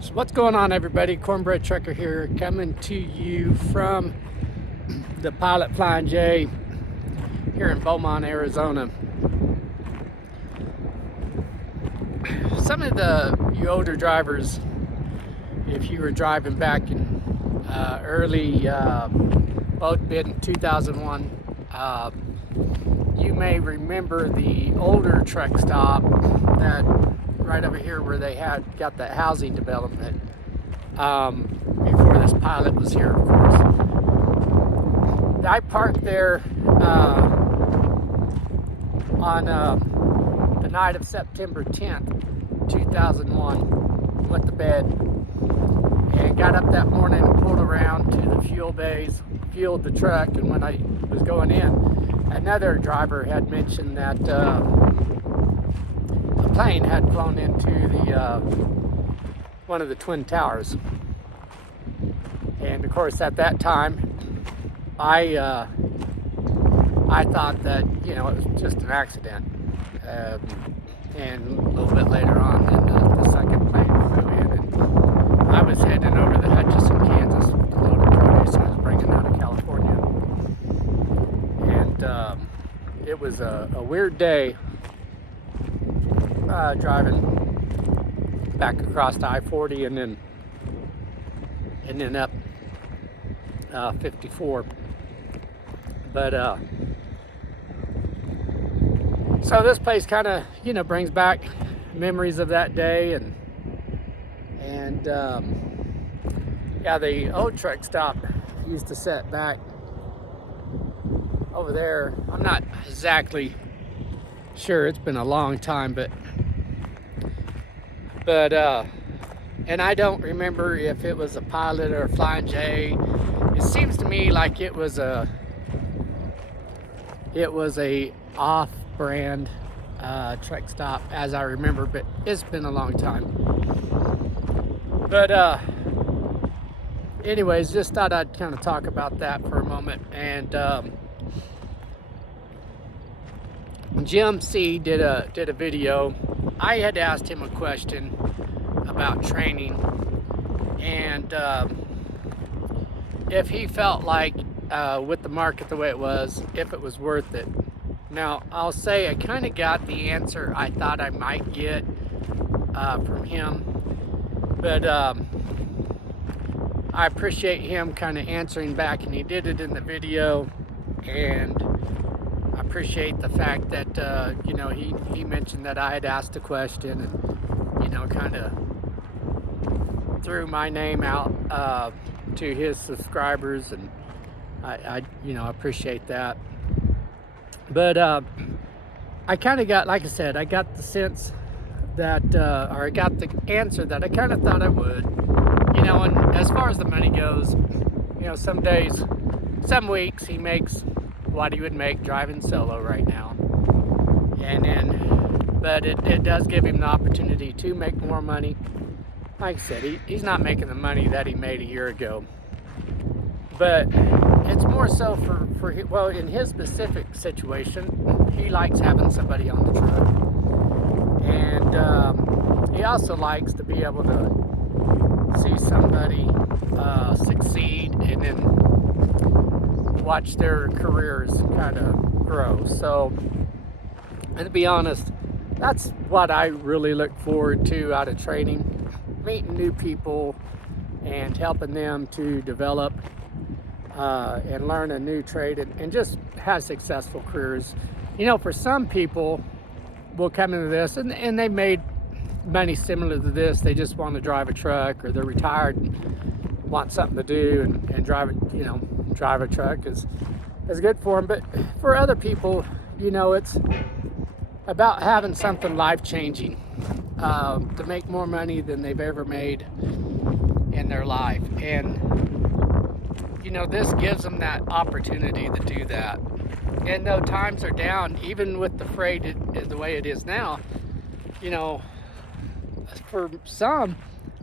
So what's going on, everybody? Cornbread Trucker here, coming to you from the Pilot Flying J here in Beaumont, Arizona. Some of you older drivers, if you were driving back in early, both in 2001, you may remember the older truck stop that right over here where they had got that housing development before this Pilot was here, of course. I parked there on the night of September 10th, 2001, went to bed and got up that morning and pulled around to the fuel bays, fueled the truck, and when I was going in, another driver had mentioned that plane had flown into the one of the twin towers, and of course at that time I thought that it was just an accident, and a little bit later on then the second plane flew in, and I was heading over the Hutchinson, Kansas with the load of produce I was bringing out of California, and it was a weird day driving back across I-40 and then up 54. But so this place kind of brings back memories of that day, and yeah, the old truck stop used to set back over there. I'm not exactly sure, it's been a long time, but and I don't remember if it was a Pilot or a Flying J. It seems to me like it was a off-brand truck stop, as I remember, but it's been a long time. But anyways, just thought I'd kind of talk about that for a moment. And Jim C did a video. I had asked him a question about training, and if he felt like with the market the way it was, if it was worth it. Now, I'll say I kind of got the answer I thought I might get from him, but I appreciate him kind of answering back, and he did it in the video, and I appreciate the fact that he mentioned that I had asked a question, and kind of threw my name out to his subscribers, and I appreciate that. But I kind of got, like I said, I got the sense that, or I got the answer that I kind of thought I would. And as far as the money goes, some days, some weeks he makes what he would make driving solo right now. But it does give him the opportunity to make more money. Like I said, he's not making the money that he made a year ago. But it's more so for in his specific situation, he likes having somebody on the truck. And he also likes to be able to see somebody succeed and then watch their careers kind of grow. So, and to be honest, that's what I really look forward to out of training, meeting new people and helping them to develop and learn a new trade and just have successful careers. For some people will come into this and they've made money similar to this. They just want to drive a truck, or they're retired and want something to do, and drive a truck is good for them. But for other people, it's about having something life-changing to make more money than they've ever made in their life. And this gives them that opportunity to do that. And though times are down, even with the freight the way it is now, for some,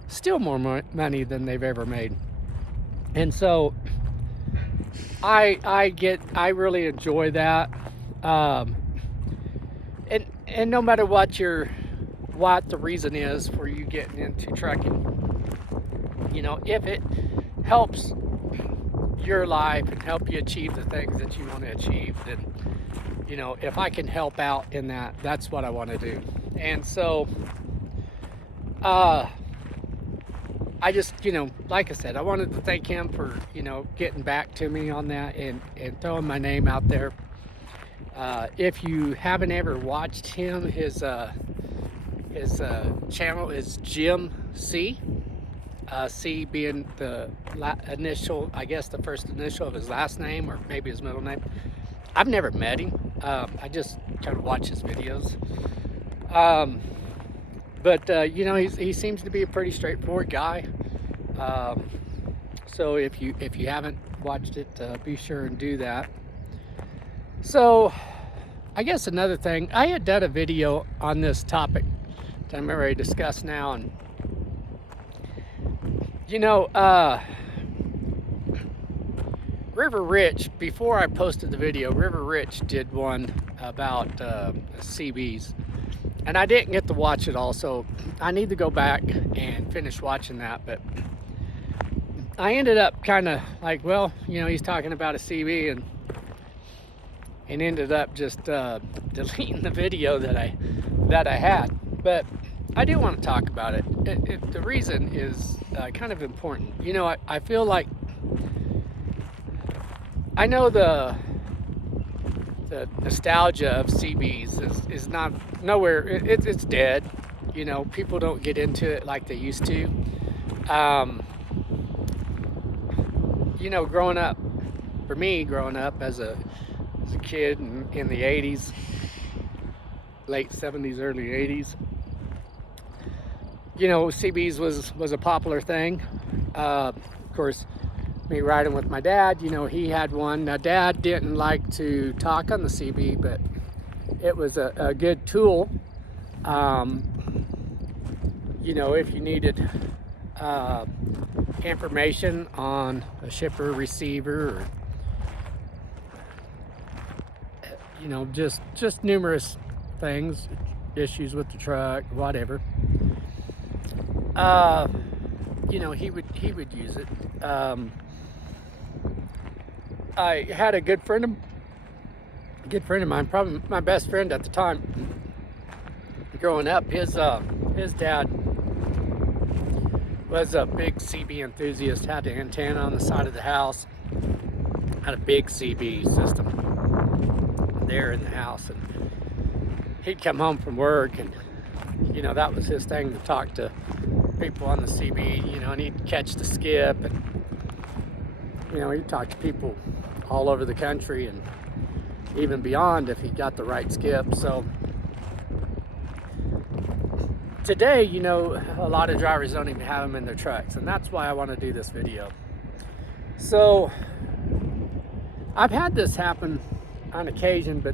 still more money than they've ever made. And so I really enjoy that. And no matter what the reason is for you getting into trucking, you know, if it helps your life and help you achieve the things that you want to achieve, then, you know, if I can help out in that, that's what I want to do. And so I just, you know, like I said, I wanted to thank him for, you know, getting back to me on that and throwing my name out there. If you haven't ever watched him, his channel is Jim C. C being the initial, I guess the first initial of his last name, or maybe his middle name. I've never met him. I just kind of watch his videos. But you know, he seems to be a pretty straightforward guy. So if you haven't watched it, be sure and do that. So I guess another thing, I had done a video on this topic that I'm ready to discuss now, and you know, River Rich, before I posted the video, River Rich did one about CBs, and I didn't get to watch it all, so I need to go back and finish watching that. But I ended up kind of like, well, you know, he's talking about a CB, and ended up just deleting the video that I had. But I do want to talk about it. The reason is kind of important. You know, I feel like, I know the nostalgia of CBs is not nowhere. It's dead. You know, people don't get into it like they used to. You know, growing up as a kid in the 80s, late 70s, early 80s, you know, CBs was a popular thing. Of course, me riding with my dad, you know, he had one. Now, Dad didn't like to talk on the CB, but it was a good tool. You know, if you needed information on a shipper, receiver, or, you know, just numerous things, issues with the truck, whatever. You know, he would use it. I had a good friend of mine, probably my best friend at the time, growing up. His dad was a big CB enthusiast, had the antenna on the side of the house, had a big CB system there in the house, and he'd come home from work, and you know, that was his thing, to talk to people on the CB, you know, and he'd catch the skip, and you know, he'd talk to people all over the country and even beyond if he got the right skip. So today, you know, a lot of drivers don't even have them in their trucks, and that's why I want to do this video. So I've had this happen on occasion, but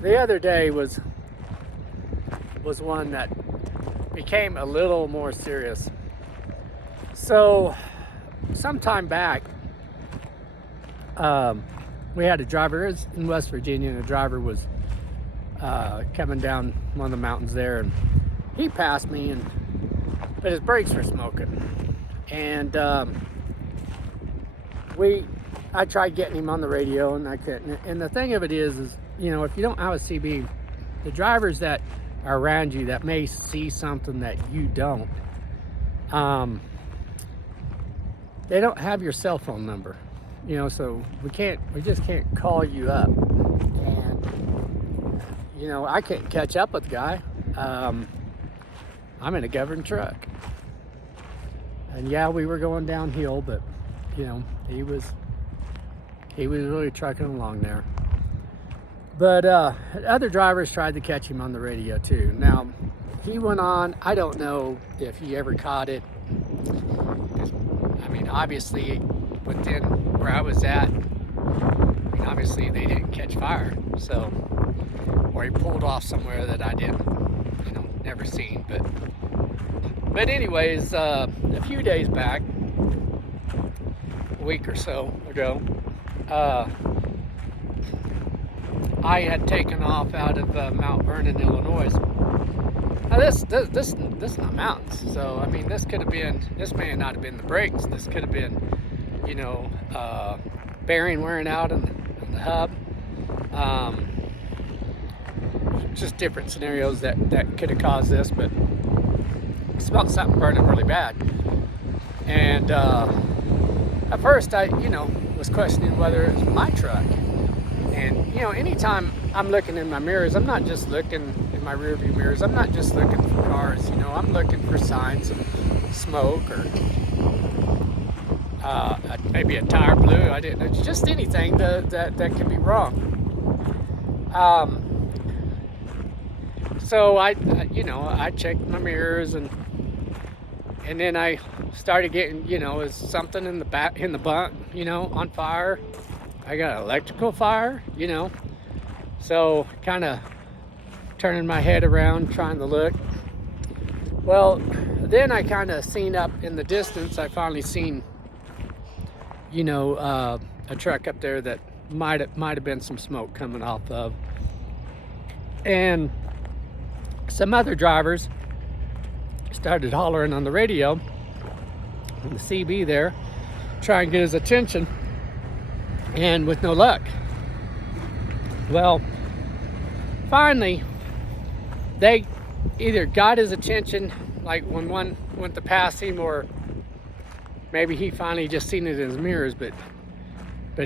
the other day was one that became a little more serious. So sometime back, we had a driver. It was in West Virginia, and a driver was coming down one of the mountains there, and he passed me, but his brakes were smoking, and I tried getting him on the radio, and I couldn't. And the thing of it is, you know, if you don't have a CB, the drivers that are around you that may see something that you don't, they don't have your cell phone number, you know, so we just can't call you up. And you know, I couldn't catch up with the guy. I'm in a governed truck, and yeah, we were going downhill, but you know, he was really trucking along there. But other drivers tried to catch him on the radio too. Now, he went on, I don't know if he ever caught it. I mean, obviously, within where I was at, obviously they didn't catch fire. So, or he pulled off somewhere that I didn't, you know, never seen. But But anyways, a few days back, a week or so ago, I had taken off out of Mount Vernon, Illinois. Now this is not mountains, so I mean this may not have been the brakes. This could have been, you know, bearing wearing out on the hub. Just different scenarios that could have caused this, but I smelled something burning really bad. And at first I, was questioning whether it was my truck. And, anytime I'm looking in my mirrors, I'm not just looking in my rear view mirrors. I'm not just looking for cars, I'm looking for signs of smoke or maybe a tire blew. I didn't know, just anything that could be wrong. So I checked my mirrors and then I started getting, is something in the back, in the bunk, on fire. I got an electrical fire, so kind of turning my head around, trying to look. Well, then I kind of seen up in the distance, I finally seen, a truck up there that might have been some smoke coming off of. And some other drivers started hollering on the radio, on the CB there, trying to get his attention, and with no luck. Well, finally, they either got his attention, like when one went to pass him, or maybe he finally just seen it in his mirrors, but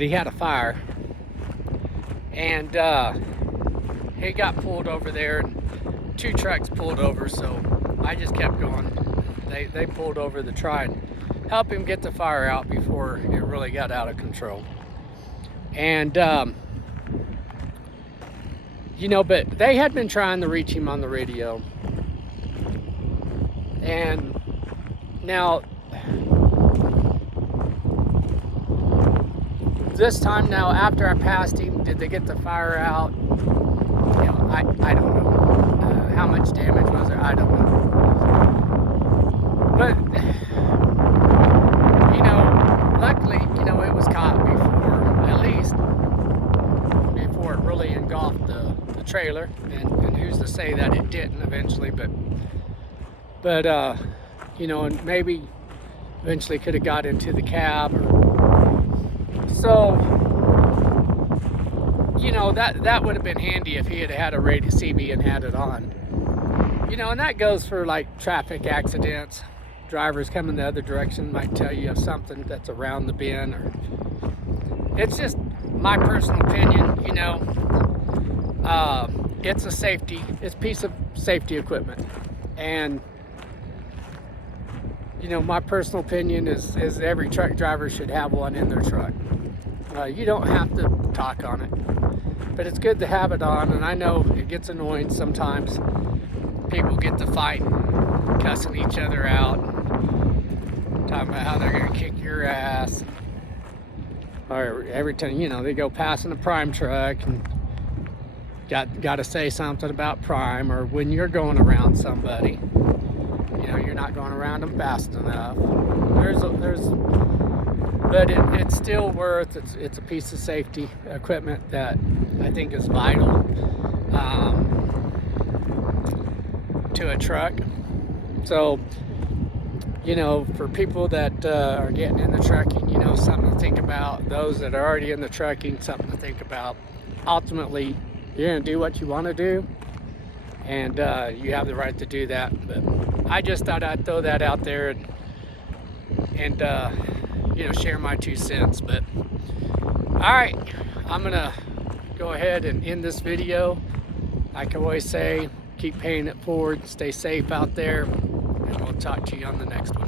he had a fire. And he got pulled over there, and 2 trucks pulled over, so I just kept going. They pulled over to try and help him get the fire out before it really got out of control. And but they had been trying to reach him on the radio. And now this time now, after I passed him, did they get the fire out? I don't know. How much damage was there? I don't know. But luckily, it was caught before it really engulfed the trailer, and who's to say that it didn't eventually, but and maybe eventually could have got into the cab, so that would have been handy if he had a radio CB and had it on. And that goes for like traffic accidents. Drivers coming the other direction might tell you of something that's around the bend, or it's just my personal opinion, it's a piece of safety equipment. And my personal opinion is every truck driver should have one in their truck. You don't have to talk on it, but it's good to have it on. And I know it gets annoying sometimes. People get to fighting, cussing each other out, talking about how they're going to kick your ass. Or every time, they go passing a Prime truck and got to say something about Prime, or when you're going around somebody, you're not going around them fast enough. But it's still it's a piece of safety equipment that I think is vital to a truck. So, for people that are getting into trucking, something to think about. Those that are already in the trucking, something to think about. Ultimately, you're going to do what you want to do, and you have the right to do that. But I just thought I'd throw that out there and share my 2 cents. But all right, I'm going to go ahead and end this video. Like I always say, keep paying it forward, stay safe out there, and we'll talk to you on the next one.